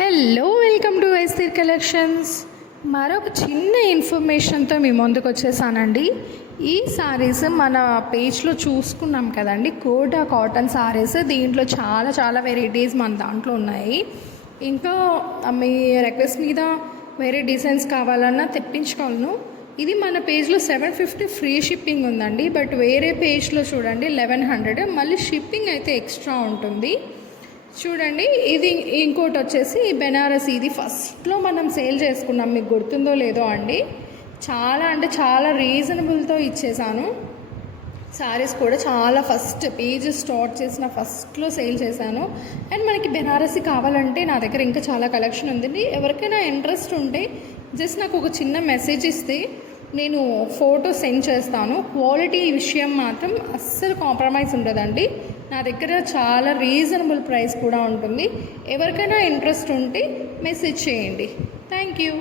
Hello, welcome to ఐస్తీర్ collections. మరొక చిన్న ఇన్ఫర్మేషన్తో మీ ముందుకు వచ్చేసానండి. ఈ సారీస్ మన పేజ్లో చూసుకున్నాం కదండి, కోటా కాటన్ సారీస్. దీంట్లో చాలా చాలా వెరైటీస్ మన దాంట్లో ఉన్నాయి. ఇంకా మీ రిక్వెస్ట్ మీద వేరే డిజైన్స్ కావాలన్నా తెప్పించుకోవాలను. ఇది మన పేజ్లో 750 ఫ్రీ షిప్పింగ్ ఉందండి. బట్ వేరే పేజ్లో చూడండి 1100, మళ్ళీ షిప్పింగ్ అయితే ఎక్స్ట్రా ఉంటుంది. చూడండి, ఇది ఇంకోటి వచ్చేసి బెనారస్. ఇది ఫస్ట్లో మనం సేల్ చేసుకున్నాం, మీకు గుర్తుందో లేదో అండి. చాలా అంటే చాలా రీజనబుల్తో ఇచ్చేసాను. సారీస్ కూడా చాలా ఫస్ట్ పేజ్ స్టార్ట్ చేసిన ఫస్ట్లో సేల్ చేశాను. అండ్ మనకి బెనారసి కావాలంటే నా దగ్గర ఇంకా చాలా కలెక్షన్ ఉందండి. ఎవరికైనా ఇంట్రెస్ట్ ఉంటే జస్ట్ నాకు ఒక చిన్న మెసేజ్ ఇస్తే నేను ఫోటో సెండ్ చేస్తాను. క్వాలిటీ విషయం మాత్రం అస్సలు కాంప్రమైజ్ ఉండదండి. నా దగ్గర చాలా రీజనబుల్ ప్రైస్ కూడా ఉంటుంది. ఎవరికైనా ఇంట్రెస్ట్ ఉంటే మెసేజ్ చేయండి. Thank you.